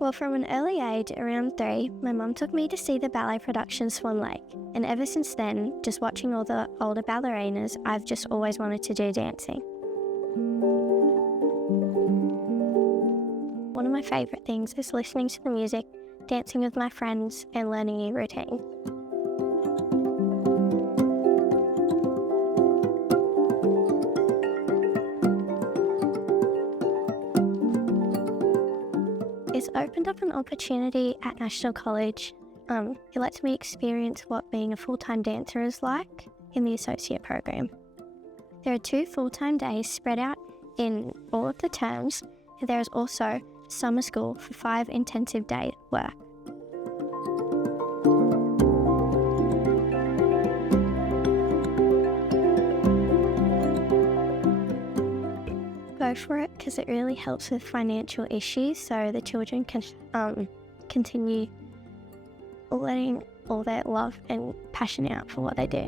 Well, from an early age, around 3, my mum took me to see the ballet production Swan Lake, and ever since then, just watching all the older ballerinas, I've just always wanted to do dancing. One of my favourite things is listening to the music, dancing with my friends, and learning new routines. It's opened up an opportunity at National College. It lets me experience what being a full-time dancer is like in the associate program. There are 2 full-time days spread out in all of the terms, and there is also summer school for 5 intensive day work. Go for it because it really helps with financial issues, so the children can continue letting all their love and passion out for what they do.